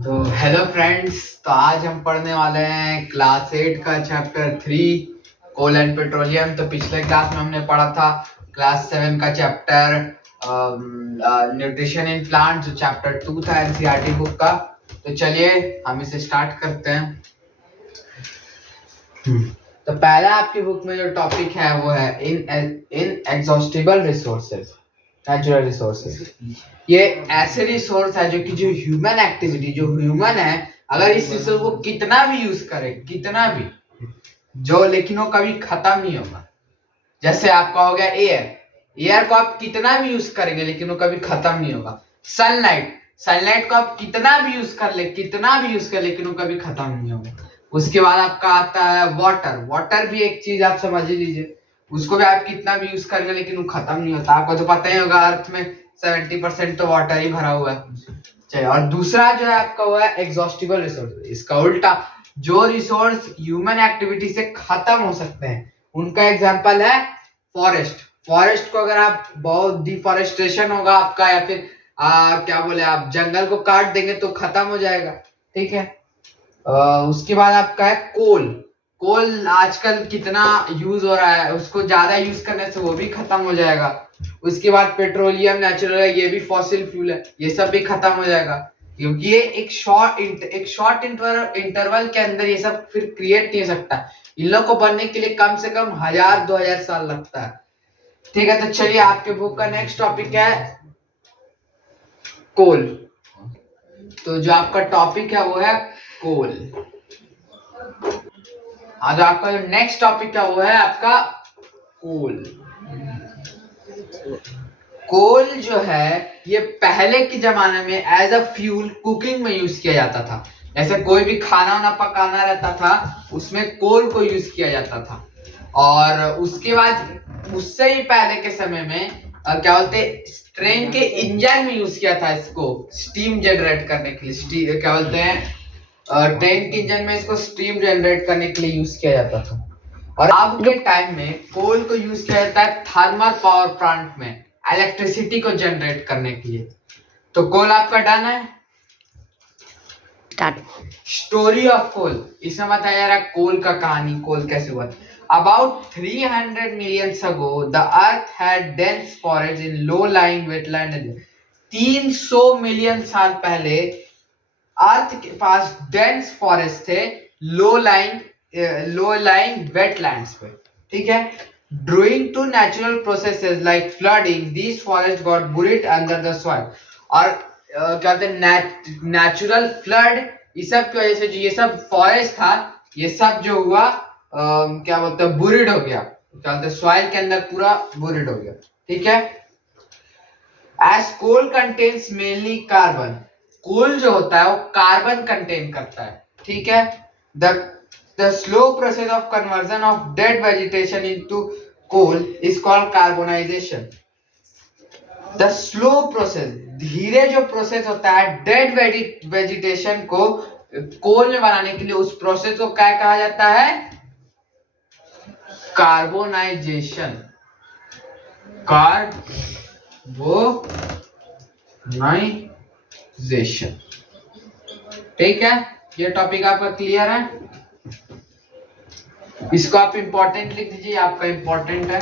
तो hello friends, तो आज हम पढ़ने वाले हैं क्लास 8 का चैप्टर 3 कोल एंड पेट्रोलियम। तो पिछले क्लास में हमने पढ़ा था क्लास 7 का चैप्टर न्यूट्रिशन इन प्लांट, जो चैप्टर 2 था एनसीईआरटी बुक का। तो चलिए हम इसे स्टार्ट करते हैं। तो पहला आपकी बुक में जो टॉपिक है वो है इन एग्जॉस्टिबल रिसोर्सेज, नेचुरल रिसोर्सेज। ये ऐसे रिसोर्स है जो ह्यूमन एक्टिविटी, जो ह्यूमन है, अगर इस रिसोर्स को कितना भी यूज करे, कितना भी, जो लेकिन वो कभी खत्म नहीं होगा। जैसे आपका हो गया एयर को आप कितना भी यूज करेंगे लेकिन वो कभी खत्म नहीं होगा। सनलाइट को आप कितना भी यूज कर ले लेकिन वो कभी खत्म नहीं होगा। उसके बाद आपका आता है वाटर भी एक चीज आप समझ ही लीजिए, उसको भी आप कितना भी यूज करेंगे लेकिन वो खत्म नहीं होता। आपको तो पता ही होगा अर्थ में 70% तो वाटर ही भरा हुआ है। चलिए, और दूसरा जो है आपका हुआ है एग्जॉस्टिबल रिसोर्स। इसका उल्टा, जो रिसोर्स ह्यूमन एक्टिविटी से खत्म हो सकते हैं, उनका एग्जांपल है फॉरेस्ट को अगर आप बहुत डिफॉरेस्टेशन होगा आपका, या फिर क्या बोले, आप जंगल को काट देंगे तो खत्म हो जाएगा। ठीक है। उसके बाद आपका है कोल आजकल कितना यूज हो रहा है, उसको ज्यादा यूज करने से वो भी खत्म हो जाएगा। उसके बाद पेट्रोलियम नेचुरल है, ये भी फॉसिल फ्यूल है, ये सब भी खत्म हो जाएगा, क्योंकि ये एक शॉर्ट इंटरवल के अंदर ये सब फिर क्रिएट नहीं हो सकता। इन लोग को बनने के लिए कम से कम 1000-2000 साल लगता है। ठीक है, तो चलिए आपके बुक का नेक्स्ट टॉपिक है कोल। तो जो आपका टॉपिक है वो है कोल। आज आपका जो नेक्स्ट टॉपिक है वो है आपका कोल जो है ये पहले के जमाने में एज अ फ्यूल कुकिंग में यूज किया जाता था। जैसे कोई भी खाना वाना पकाना रहता था, उसमें कोल को यूज किया जाता था। और उसके बाद उससे ही पहले के समय में क्या बोलते, ट्रेन के इंजन में यूज किया था इसको, स्टीम जनरेट करने के लिए। क्या बोलते हैं, ट्रेन के इंजन में इसको स्टीम जनरेट करने के लिए यूज किया जाता था। और अब के टाइम में कोल को यूज किया जाता है थर्मल पावर प्लांट में इलेक्ट्रिसिटी को जनरेट करने के लिए। तो कोल आपका डन है। स्टोरी ऑफ कोल, इसमें बताया जा रहा है कोल का कहानी, कोल कैसे हुआ। About 300 million ago, the Earth had dense forests in low-lying wetland area. 300 million साल पहले अर्थ के पास डेंस फॉरेस्ट थे लो लाइंग वेटलैंड्स पे। ठीक है। During to natural processes like flooding, these forest got buried under the soil. और क्या कहते हैं, नेचुरल फ्लड, इस सब की वजह से जो ये सब फॉरेस्ट था, ये सब जो हुआ क्या बोलते हैं, बुरिड हो गया। क्या बोलते हैं, सॉइल के अंदर पूरा बुरिड हो गया। ठीक है। As coal contains mainly carbon, coal जो होता है वो कार्बन कंटेन करता है। ठीक है। The slow process of conversion of dead vegetation into coal is called carbonisation. The slow process, धीरे जो प्रोसेस होता है डेड वेजिटेशन को कोल में बनाने के लिए, उस प्रोसेस को क्या कहा जाता है, कार्बोनाइजेशन। कार्बोनाइजेशन। ठीक है, ये टॉपिक आपका क्लियर है। इसको आप इंपॉर्टेंट लिख दीजिए, आपका इंपॉर्टेंट है।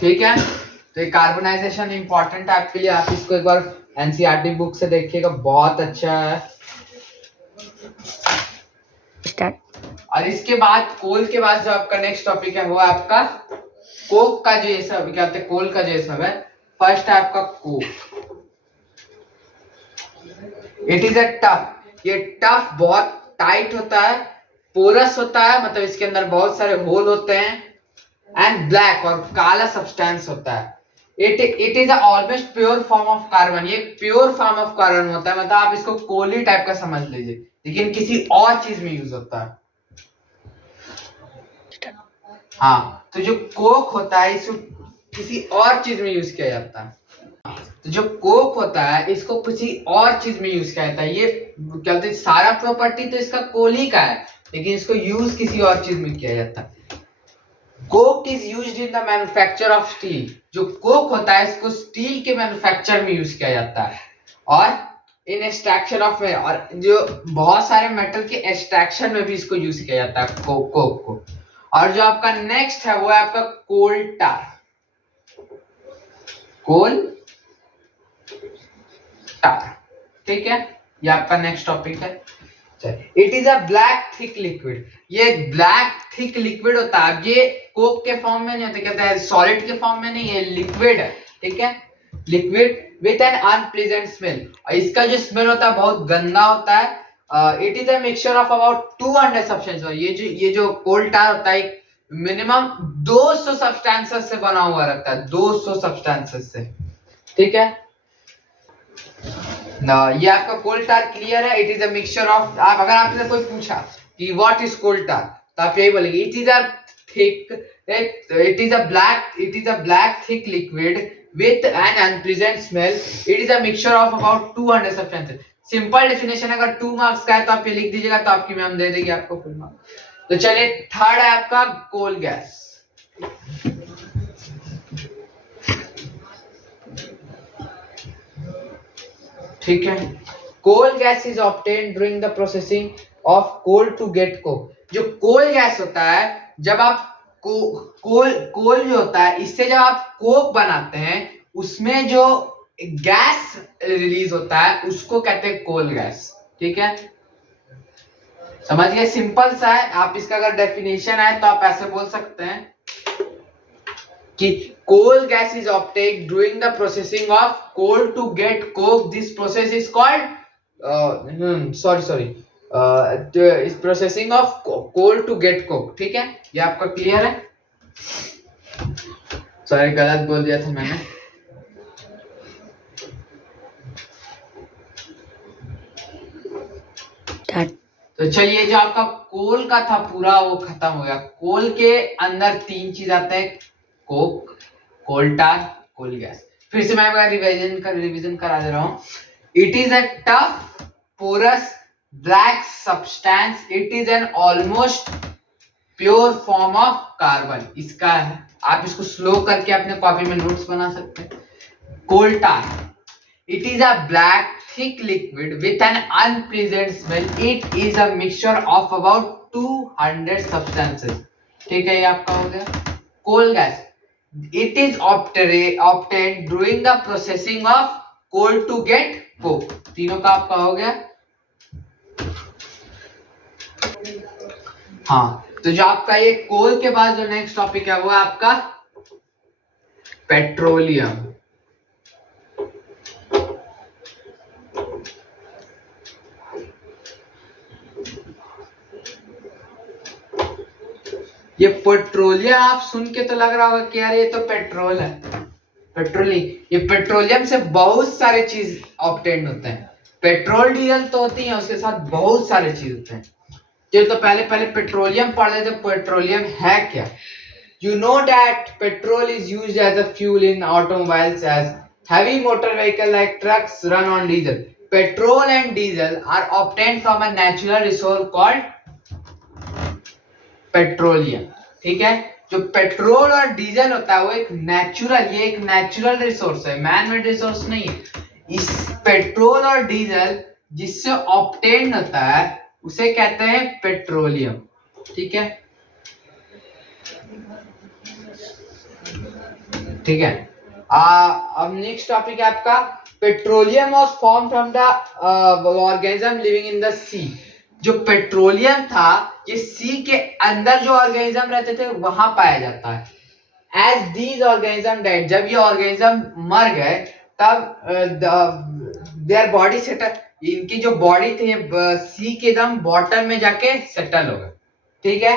ठीक है, तो ये कार्बोनाइजेशन इंपॉर्टेंट है आपके लिए। आप इसको एक बार एनसीईआरटी बुक से देखिएगा, बहुत अच्छा है। और इसके बाद कोल के बाद जो आपका नेक्स्ट टॉपिक है वो आपका कोक का, जो ये सब क्या कहते हैं, कोल का जो सब है। फर्स्ट है आपका Coke. It is a tough, ये टफ बहुत टाइट होता है, पोरस होता है, मतलब इसके अंदर बहुत सारे होल होते हैं, एंड ब्लैक और काला सब्सटेंस होता है। It is almost pure form of carbon, ये प्योर फॉर्म ऑफ कार्बन होता है, मतलब आप इसको कोली टाइप का समझ लीजिए, लेकिन किसी और चीज में यूज होता है। हाँ, तो जो कोक होता है इसको किसी और चीज में यूज किया जाता है। तो जो कोक होता है इसको किसी और चीज में यूज किया जाता है। ये क्या बोलते हैं, सारा प्रॉपर्टी तो इसका कोल ही का है, लेकिन इसको यूज किसी और चीज में किया जाता है। Coke is used in the manufacture of steel. जो कोक होता है इसको स्टील के मैन्युफैक्चर में यूज किया जाता है। और इन एक्सट्रैक्शन ऑफ में, और जो बहुत सारे मेटल के एक्सट्रैक्शन में भी इसको यूज किया जाता है कोक को। और जो आपका नेक्स्ट है वो है आपका कोल टार। कोल टार, ठीक है, ये आपका नेक्स्ट टॉपिक है। It is a black thick liquid. ये ब्लैक थिक लिक्विड होता है। अब ये कोक के फॉर्म में नहीं होता, कहते हैं सॉलिड के फॉर्म में नहीं, ये लिक्विड है, ठीक है, liquid with an unpleasant smell. और इसका जो स्मेल होता है बहुत गंदा होता है। It is a mixture of about 200 substance. ये जो कोल टार होता है मिनिमम 200 सब्सटेंसेस से बना हुआ रहता है, 200 सब्सटेंसेस से, ठीक है ना। ये आपका कोल टार क्लियर है। It is a mixture of, आप अगर आपसे कोई पूछा कि व्हाट इज कोल टार तो आप यही बोलेंगे it is a thick, it is a black thick liquid with an unpleasant smell. It is a mixture of about 200 substances. Simple definition अगर 2 मार्क्स का है तो आप ये लिख दीजिएगा, तो आपकी मैम दे देगी आपको फुल मार्क्स। तो चलिए थर्ड है आपका कोल गैस। ठीक है, coal gas is obtained during the processing of coal to get coke. जो कोल गैस होता है, जब आप कोल जो होता है, इससे जब आप कोक बनाते हैं उसमें जो गैस रिलीज होता है उसको कहते हैं कोल गैस, ठीक है, समझ गए, सिंपल सा है। आप इसका अगर डेफिनेशन है तो आप ऐसे बोल सकते हैं कि coal gas is obtained during the processing of coal to get coke. This process is called sorry इस processing of coal to get coke, ठीक है, ये आपका क्लियर है। सॉरी गलत बोल दिया था मैंने। तो चलिए, जो आपका कोल का था पूरा वो खत्म हो गया। कोल के अंदर 3 चीज आते हैं, कोक, कोल टार, कोल गैस। फिर से मैं रिवीजन करा दे रहा हूं। It is a tough porous black substance. It is an almost pure form of carbon. इसका है, आप इसको स्लो करके अपने कॉपी में नोट्स बना सकते हैं। कोल टार, it is a black thick liquid with an unpleasant smell. It is a mixture of about 200 substances, ठीक है, ये आपका हो गया। Coal gas, it is obtained during the processing of coal to get coke। तीनों का आपका हो गया। हाँ, तो जो आपका ये कोल के बाद जो नेक्स्ट टॉपिक है वो है आपका पेट्रोलियम। ये पेट्रोलियम आप सुन के तो लग रहा होगा कि यार ये तो पेट्रोल है, पेट्रोलियम। ये पेट्रोलियम से बहुत सारे चीज ऑब्टेन्ड होते हैं। पेट्रोल डीजल तो होती है, उसके साथ बहुत सारे चीज होते हैं। तो पहले पेट्रोलियम पढ़ लेते। पेट्रोलियम है क्या? You know that petrol is used as a fuel in automobiles, as heavy motor vehicle like trucks run on diesel. Petrol and diesel are obtained from a natural resource called petroleum, ठीक है। जो petrol और diesel होता है वो एक natural resource है, man made resource नहीं है। इस पेट्रोल और डीजल जिससे ऑब्टेन होता है उसे कहते हैं पेट्रोलियम, ठीक है, ठीक है। अब नेक्स्ट टॉपिक है आपका petroleum was formed from the organism living in the sea. जो पेट्रोलियम था ये सी के अंदर जो ऑर्गेनिज्म रहते थे वहां पाया जाता है। एज दीज ऑर्गेनिज्म डेड, जब ये ऑर्गेनिज्म मर गए तब देयर बॉडी सेटल, इनकी जो बॉडी थी सी के एकदम बॉटम में जाके सेटल हो गए, ठीक है।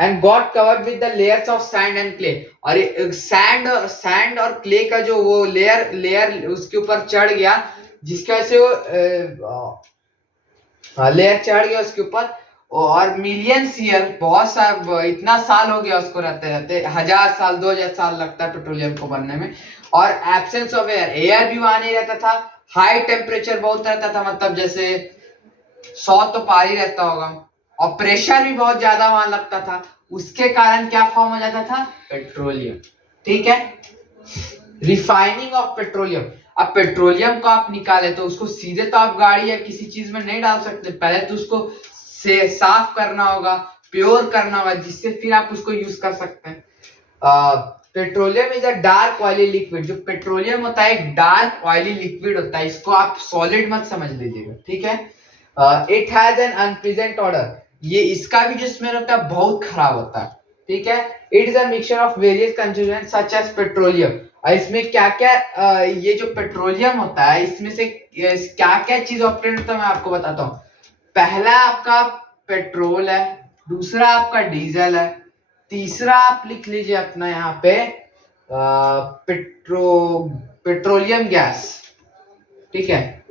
And got covered with the layers of sand and clay. और सैंड और क्ले का जो वो लेयर उसके ऊपर चढ़ गया, जिसकी वजह से वो लेयर चढ़ गया उसके ऊपर। और मिलियंस ईयर, बहुत सा इतना साल हो गया उसको रहते रहते, 1000 साल 2000 साल लगता है पेट्रोलियम को बनने में। और एब्सेंस ऑफ एयर भी वहां नहीं रहता था। हाई टेम्परेचर बहुत रहता था, मतलब जैसे 100 तो पार ही रहता होगा। और प्रेशर भी बहुत ज्यादा वहां लगता था, उसके कारण क्या फॉर्म हो जाता था? पेट्रोलियम, ठीक है। रिफाइनिंग ऑफ पेट्रोलियम, अब पेट्रोलियम को आप निकाले तो उसको सीधे तो आप गाड़ी या किसी चीज में नहीं डाल सकते, पहले तो उसको से साफ करना होगा, प्योर करना होगा, जिससे फिर आप उसको यूज कर सकते हैं। Petroleum is a dark oily liquid. जो पेट्रोलियम होता है एक डार्क ऑयली लिक्विड होता है, इसको आप सॉलिड मत समझ लीजिएगा, ठीक है। It has an unpleasant order. ये इसका भी जो स्मेल होता है बहुत खराब होता है, ठीक है। It is a mixture of various constituents such as petroleum. और इसमें क्या क्या ये जो पेट्रोलियम होता है इसमें से क्या क्या चीज ऑप्टेन होता है मैं आपको बताता हूँ। पहला आपका पेट्रोल है, दूसरा आपका डीजल है, तीसरा आप लिख लीजिए अपना यहाँ पे पेट्रोलियम गैस, ठीक है।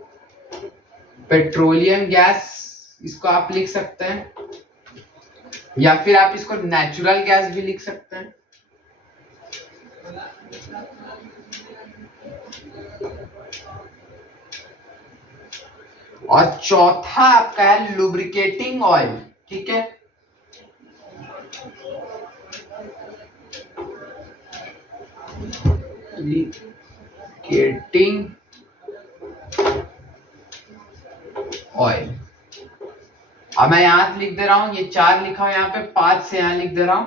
पेट्रोलियम गैस इसको आप लिख सकते हैं, या फिर आप इसको नेचुरल गैस भी लिख सकते हैं। और चौथा आपका है लुब्रिकेटिंग ऑयल, ठीक है। Lubricating oil. अब मैं यहां लिख दे रहा हूं, ये 4 लिखा हूं यहाँ पे, 5 से यहां लिख दे रहा हूं।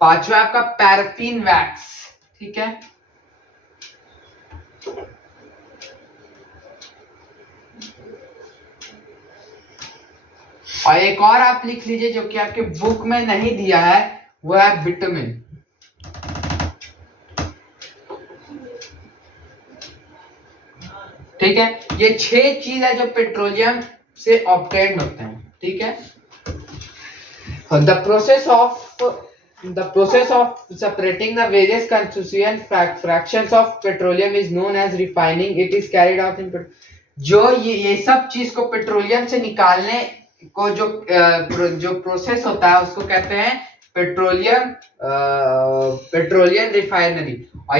पांचवा आपका पैराफिन वैक्स, ठीक है। और एक और आप लिख लीजिए जो कि आपके बुक में नहीं दिया है, वो है विटामिन, ठीक है। ये 6 चीज है जो पेट्रोलियम से ऑब्टेन्ड होते हैं, ठीक है। The process of separating the various constituent fractions of petroleum is known as refining. It is carried out in जो ये सब चीज को पेट्रोलियम से निकालने को जो प्रोसेस होता है उसको कहते हैं पेट्रोलियम रिफाइनरी। और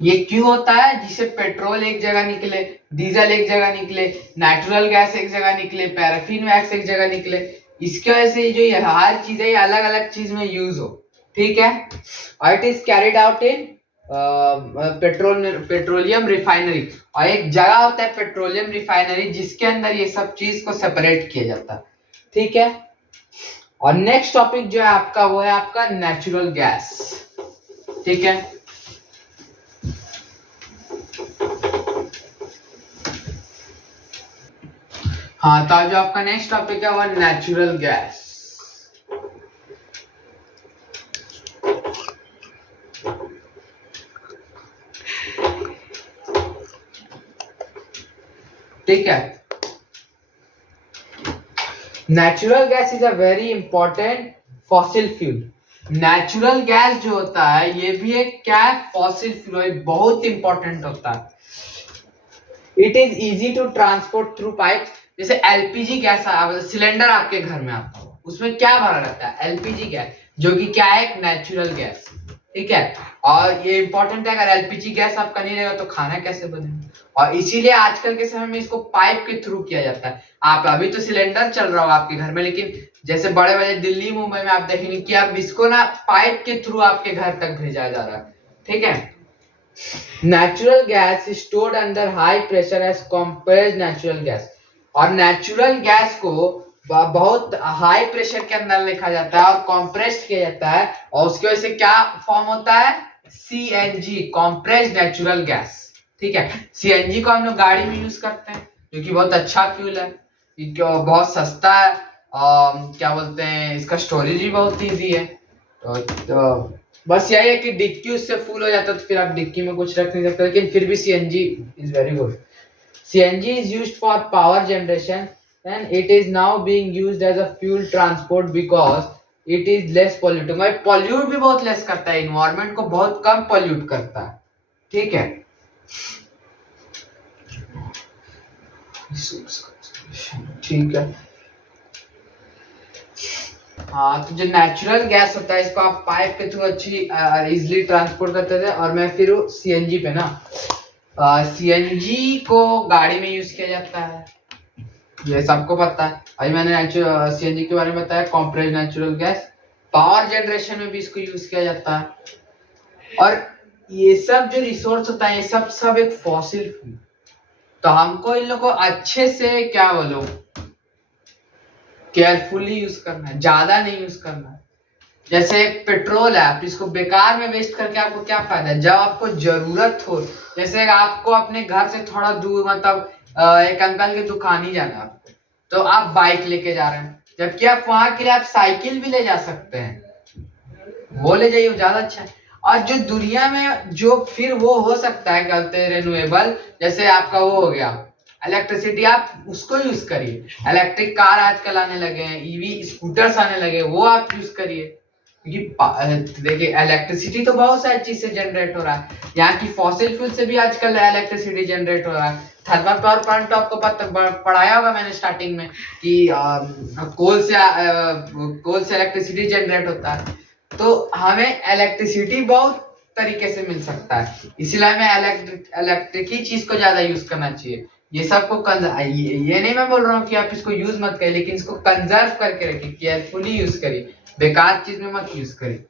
ये क्यों होता है, जिससे पेट्रोल एक जगह निकले, डीजल एक जगह निकले, नेचुरल गैस एक जगह निकले, पैराफिन वैक्स एक जगह निकले। इसकी वजह से जो ये हर चीज है ये अलग अलग चीज में यूज हो, ठीक है। और it is carried out in petroleum refinery. और एक जगह होता है पेट्रोलियम रिफाइनरी जिसके अंदर ये सब चीज को सेपरेट किया जाता है, ठीक है। और नेक्स्ट टॉपिक जो है आपका वो है आपका नेचुरल गैस, ठीक है। हाँ, तो जो आपका नेक्स्ट टॉपिक है वो नेचुरल गैस। ठीक है। Natural gas is a very important fossil fuel. Natural gas जो होता है ये भी एक क्या है, फॉसिल फ्यूल, एक बहुत इंपॉर्टेंट होता है। It is easy to transport through pipes. जैसे एलपीजी गैस सिलेंडर आपके घर में आता है, उसमें क्या भरा रहता है, एलपीजी गैस, जो कि क्या है, एक नेचुरल गैस, ठीक है। और ये इंपॉर्टेंट है, अगर एलपीजी गैस आपका नहीं रहेगा तो खाना कैसे बनेगा। और इसीलिए आजकल के समय में इसको पाइप के थ्रू किया जाता है। आप अभी तो सिलेंडर चल रहा होगा आपके घर में, लेकिन जैसे बड़े बड़े दिल्ली मुंबई में आप देखेंगे कि अब इसको ना पाइप के थ्रू आपके घर तक भेजा जा रहा है, ठीक है। Natural gas stored under high pressure as compressed natural gas. और नेचुरल गैस को बहुत हाई प्रेशर के अंदर लिखा जाता है और कंप्रेस्ड किया जाता है, और उसकी वजह से क्या फॉर्म होता है, सीएनजी, कंप्रेस्ड नेचुरल गैस, ठीक है। सीएनजी को हम लोग गाड़ी में यूज करते हैं, जो कि बहुत अच्छा फ्यूल है, बहुत सस्ता है, क्या बोलते हैं, इसका स्टोरेज भी बहुत इजी है। तो बस यही है कि डिक्की उससे फुल हो जाता है तो फिर आप डिक्की में कुछ रख नहीं सकते, लेकिन फिर भी CNG is very good. CNG is used for power generation and it is now being used as a fuel transport because it is less polluting। और पॉल्यूट भी बहुत लेस करता है, इन्वायरमेंट को बहुत कम पॉल्यूट करता है, ठीक है। ठीक है। हाँ, तो जो नेचुरल गैस होता है इसको आप पाइप के थ्रू अच्छी इजिली ट्रांसपोर्ट करते थे। और मैं फिर सीएनजी पे ना, सीएनजी को गाड़ी में यूज किया जाता है, ये सबको पता है। अभी मैंने सीएनजी के बारे में बताया, compressed natural gas. Power generation में भी इसको यूज किया जाता है। और ये सब जो रिसोर्स होता है ये सब एक फॉसिल फ्यूल, तो हमको इन लोगों को अच्छे से क्या बोलो केयरफुली यूज करना है, ज्यादा नहीं यूज करना है। जैसे पेट्रोल है, आप इसको बेकार में वेस्ट करके आपको क्या फायदा है? जब आपको जरूरत हो, जैसे आपको अपने घर से थोड़ा दूर मतलब एक अंकल की दुकान ही जाना है आपको, तो आप बाइक लेके जा रहे हैं, जबकि आप वहां के लिए आप साइकिल भी ले जा सकते हैं, वो ले जाइए, ज्यादा अच्छा है। और जो दुनिया में जो फिर वो हो सकता है कहते हैं रिन्यूएबल, जैसे आपका वो हो गया इलेक्ट्रिसिटी, आप उसको यूज करिए। इलेक्ट्रिक कार आजकल आने लगे हैं, ईवी स्कूटर्स आने लगे, वो आप यूज करिए, क्योंकि देखिए इलेक्ट्रिसिटी तो बहुत सारी चीज से जनरेट हो रहा है, यहाँ की फॉसिल फ्यूल से भी आजकल इलेक्ट्रिसिटी जनरेट हो रहा है। थर्मल पावर प्लांट तो आपको पढ़ाया होगा मैंने स्टार्टिंग में कि कोल से इलेक्ट्रिसिटी जनरेट होता है, तो हमें इलेक्ट्रिसिटी बहुत तरीके से मिल सकता है, इसलिए हमें इलेक्ट्रिक ही चीज को ज्यादा यूज करना चाहिए। ये सबको ये नहीं मैं बोल रहा हूँ कि आप इसको यूज मत करिए, लेकिन इसको कंजर्व करके रखिए, केयरफुली यूज करिए, बेकार चीज में मत यूज करिए।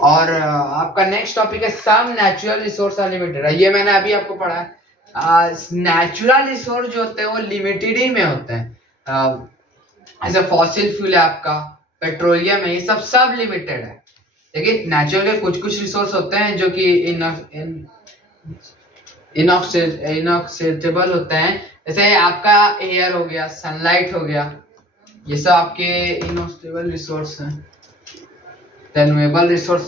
और आपका नेक्स्ट टॉपिक है some natural resource are limited, ये मैंने अभी आपको पढ़ा है। नेचुरल रिसोर्स जो होते हैं वो लिमिटेड ही में होते हैं, ऐसे फॉसिल फ्यूल है आपका, पेट्रोलियम है, ये सब लिमिटेड है। लेकिन नेचुरल के कुछ रिसोर्स होते हैं जो कि इनऑक्सीडेबल होते हैं, जैसे आपका एयर हो गया, सनलाइट हो गया, ये सब आपके इनऑक्सीडेबल रिसोर्स हैं, रिन्यूएबल रिसोर्स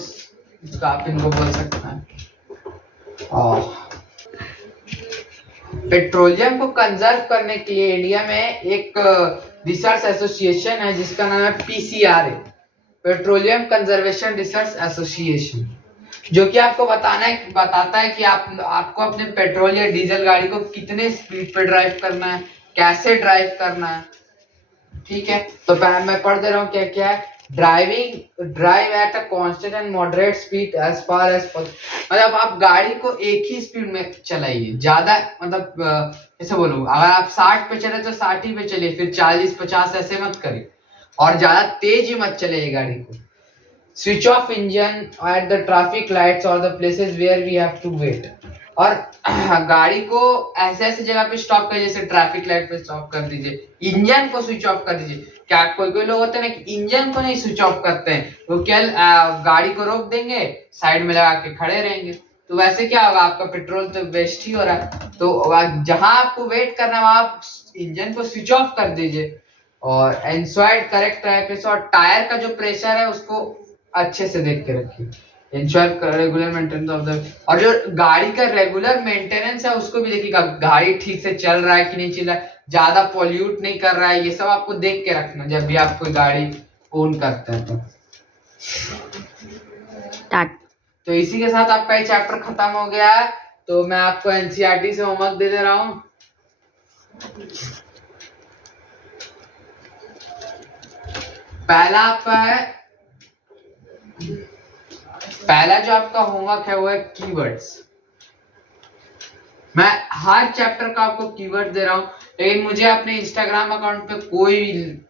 आप इनको बोल सकते हैं। और पेट्रोलियम को कंजर्व करने के लिए इंडिया में एक रिसर्च एसोसिएशन है जिसका नाम है पीसीआर है, पेट्रोलियम कंजर्वेशन रिसर्च एसोसिएशन, जो कि आपको बताता है कि आपको अपने पेट्रोल या डीजल गाड़ी को कितने स्पीड पे ड्राइव करना है, कैसे ड्राइव करना है। ठीक है, तो मैं पढ़ दे रहा हूँ क्या क्या है। Drive at a constant and moderate speed as far as possible, मतलब आप गाड़ी को एक ही स्पीड में चलाइए, ज्यादा मतलब ऐसे बोलूँ, अगर आप 60 पे चले तो 60 ही पे चलिए, फिर 40-50 ऐसे मत करिए, और ज्यादा तेज ही मत चलाइए गाड़ी को। Switch off engine at the traffic lights और the places where we have to wait, और गाड़ी को ऐसे ऐसे जगह पे स्टॉप कर, जैसे ट्रैफिक लाइट पे स्टॉप कर दीजिए, इंजन को स्विच ऑफ कर दीजिए। क्या कोई लोग होते हैं ना कि इंजन को नहीं स्विच ऑफ करते हैं, वो क्या गाड़ी को रोक देंगे, साइड में लगा के खड़े रहेंगे, तो वैसे क्या होगा, आपका पेट्रोल तो वेस्ट ही हो रहा है। तो जहां आपको वेट करना है वहां आप इंजन को स्विच ऑफ कर दीजिए, और एंसॉइड करेक्ट टायर, और टायर का जो प्रेशर है उसको अच्छे से देख के रखिए। Ensure regular maintenance of the, और जो गाड़ी का रेगुलर मेंटेनेंस है उसको भी देखिएगा, गाड़ी ठीक से चल रहा है कि नहीं चल रहा है, ज्यादा पॉल्यूट नहीं कर रहा है, ये सब आपको देख के रखना जब भी आप कोई गाड़ी ओन करते हैं। तो इसी के साथ आपका ये चैप्टर खत्म हो गया है, तो मैं आपको एनसीईआरटी से होमवर्क दे रहा हूं। पहला जो आपका होमवर्क है वो है कीवर्ड्स। मैं हर चैप्टर का आपको कीवर्ड दे रहा हूँ, लेकिन मुझे अपने इंस्टाग्राम अकाउंट पे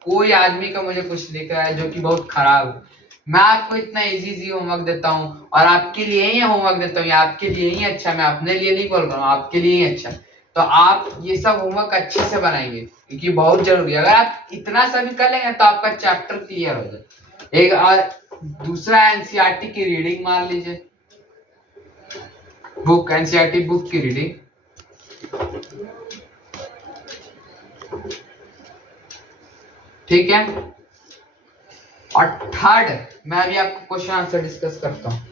कोई आदमी का मुझे कुछ दिख रहा है जो कि बहुत खराब है। मैं आपको इतना इजी होमवर्क देता हूँ, और आपके लिए ही होमवर्क देता हूँ, आपके लिए ही अच्छा, मैं अपने लिए नहीं बोल रहा हूँ, आपके लिए ही अच्छा। तो आप ये सब होमवर्क अच्छे से बनाएंगे, क्योंकि बहुत जरूरी है। अगर आप इतना सा भी कर लेंगे तो आपका चैप्टर क्लियर हो जाए। एक और दूसरा एनसीईआरटी की रीडिंग मार लीजिए, बुक, एनसीईआरटी बुक की रीडिंग। ठीक है, और थर्ड मैं अभी आपको क्वेश्चन आंसर डिस्कस करता हूँ।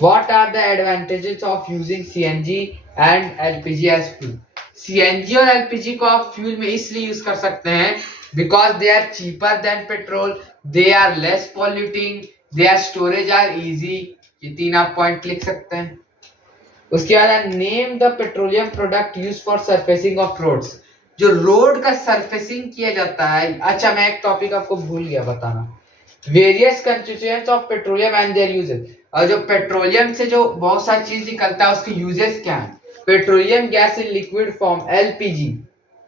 What are the advantages of using CNG and LPG as fuel? CNG और LPG को आप फ्यूल में इसलिए यूज कर सकते हैं because they are cheaper than petrol, they are less polluting, their storage are easy। ये 3 आप पॉइंट लिख सकते हैं। उसके बाद name the petroleum product use for surfacing of roads, जो रोड का सरफेसिंग किया जाता है। अच्छा, मैं एक टॉपिक आपको भूल गया बताना, various constituents of petroleum and there uses, और जो पेट्रोलियम से जो बहुत सारी चीज निकलता है उसके यूजेस क्या है। Petroleum gas in liquid form, LPG,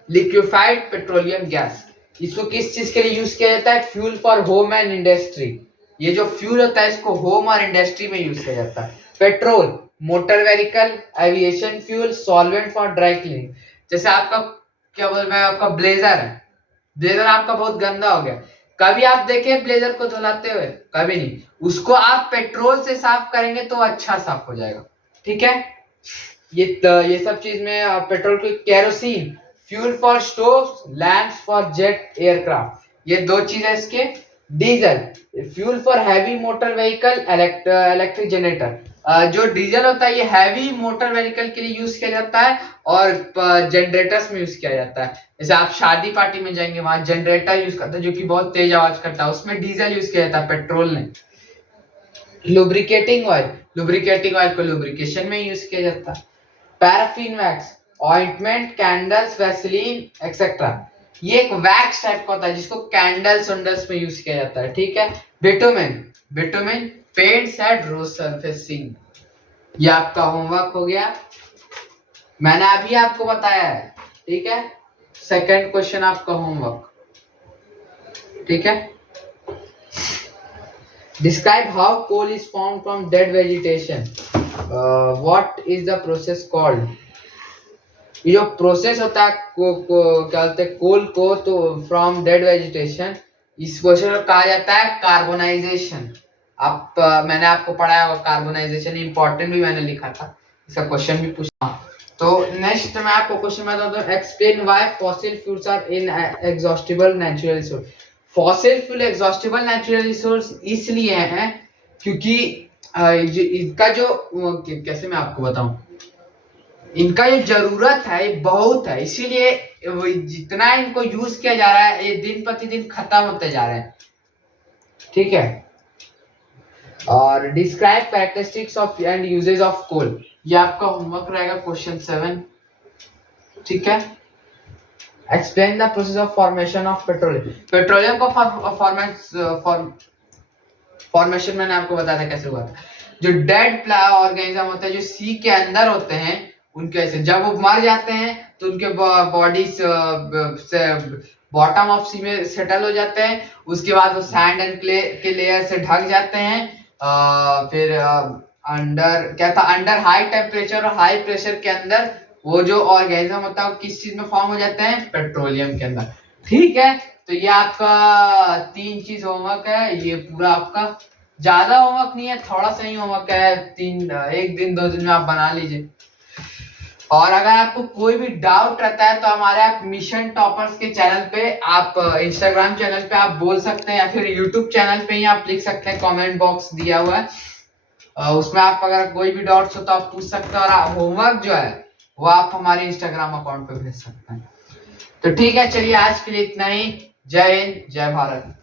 liquefied petroleum gas, इसको किस चीज के लिए यूज किया जाता है? Fuel for home and industry. ये जो फ्यूल होता है इसको होम और इंडस्ट्री में यूज किया जाता है। Petrol, motor vehicle, aviation fuel, solvent for dry cleaning. जैसे आपका क्या बोल मैं आपका ब्लेजर है, ब्लेजर आपका बहुत गंदा हो गया, कभी आप देखे ब्लेजर को धुलाते हुए? कभी नहीं। उसको आप पेट्रोल से साफ करेंगे तो अच्छा साफ हो जाएगा। ठीक है, ये सब चीज में पेट्रोल की kerosene, fuel for stove, lamps for jet aircraft, ये दो चीज है इसके। Diesel, fuel for heavy motor vehicle, electric generator. जो डीजल होता है ये हैवी मोटर व्हीकल के लिए यूज किया जाता है और जनरेटर्स में यूज किया जाता है। जैसे आप शादी पार्टी में जाएंगे वहां जनरेटर यूज करते हैं जो कि बहुत तेज आवाज करता है, उसमें डीजल यूज किया जाता है, पेट्रोल नहीं। लुब्रिकेटिंग ऑयल, लुब्रिकेटिंग ऑयल को लुब्रिकेशन में यूज किया जाता है। Paraffin wax, ointment, candles, Vaseline etcetera, ये एक वैक्स टाइप का होता है जिसको कैंडल्स वंडल्स में यूज किया जाता है। ठीक है। Bitumen, bitumen paints and road surfacing. ये आपका होमवर्क हो गया, मैंने अभी आपको बताया है। ठीक है, सेकंड क्वेश्चन आपका होमवर्क। ठीक है, describe how coal is formed from dead vegetation. What is the process called? ये जो प्रोसेस होता है क्या बोलते हैं कोल को, तो फ्रॉम डेड वेजिटेशन, इस प्रोसेस को कहा जाता है कार्बोनाइजेशन। आप मैंने आपको पढ़ाया होगा कार्बोनाइजेशन, इंपॉर्टेंट भी मैंने लिखा था, इसका क्वेश्चन भी पूछा। तो नेक्स्ट मैं आपको क्वेश्चन बताता हूँ, explain why fossil fuels are inexhaustible natural resource. Fossil fuel exhaustible natural resource इसलिए है क्योंकि इनका जो कैसे मैं आपको बताऊं, इनका ये जरूरत है बहुत है, इसीलिए जितना इनको यूज किया जा रहा है ये दिन प्रतिदिन खत्म होते जा रहे हैं। ठीक है, और describe characteristics of and usages of coal, ये आपका होमवर्क रहेगा क्वेश्चन 7। ठीक है, explain the process of formation of petroleum. Petroleum का फॉर्मेशन मैंने आपको बताया था कैसे हुआ था। जो डेड ऑर्गेनिज्म होते हैं जो सी के अंदर होते हैं, उनके से जब वो मर जाते हैं तो उनके बॉडी से बॉटम ऑफ सी में सेटल हो जाते हैं, उसके बाद वो सैंड एंड क्ले के लेयर से ढक जाते हैं। फिर अंडर क्या था, अंडर हाई टेम्परेचर और हाई प्रेशर के अंदर वो जो ऑर्गेनिज्म होता है वो किस चीज में फॉर्म हो जाते हैं? पेट्रोलियम के अंदर। ठीक है, तो ये आपका 3 चीज होमवर्क है, ये पूरा आपका ज्यादा होमवर्क नहीं है, थोड़ा सा ही होमवर्क है, 1 दिन 2 दिन में आप बना लीजिए। और अगर आपको कोई भी डाउट रहता है तो हमारे आप मिशन टॉपर्स के चैनल पे, आप इंस्टाग्राम चैनल पे आप बोल सकते हैं या फिर यूट्यूब चैनल पे ही आप लिख सकते हैं, कमेंट बॉक्स दिया हुआ है उसमें आप अगर कोई भी डाउट्स हो तो आप पूछ सकते हैं, और होमवर्क जो है वो आप हमारे इंस्टाग्राम अकाउंट पे भेज सकते हैं। तो ठीक है, चलिए आज के लिए इतना ही। जय हिंद, जय भारत।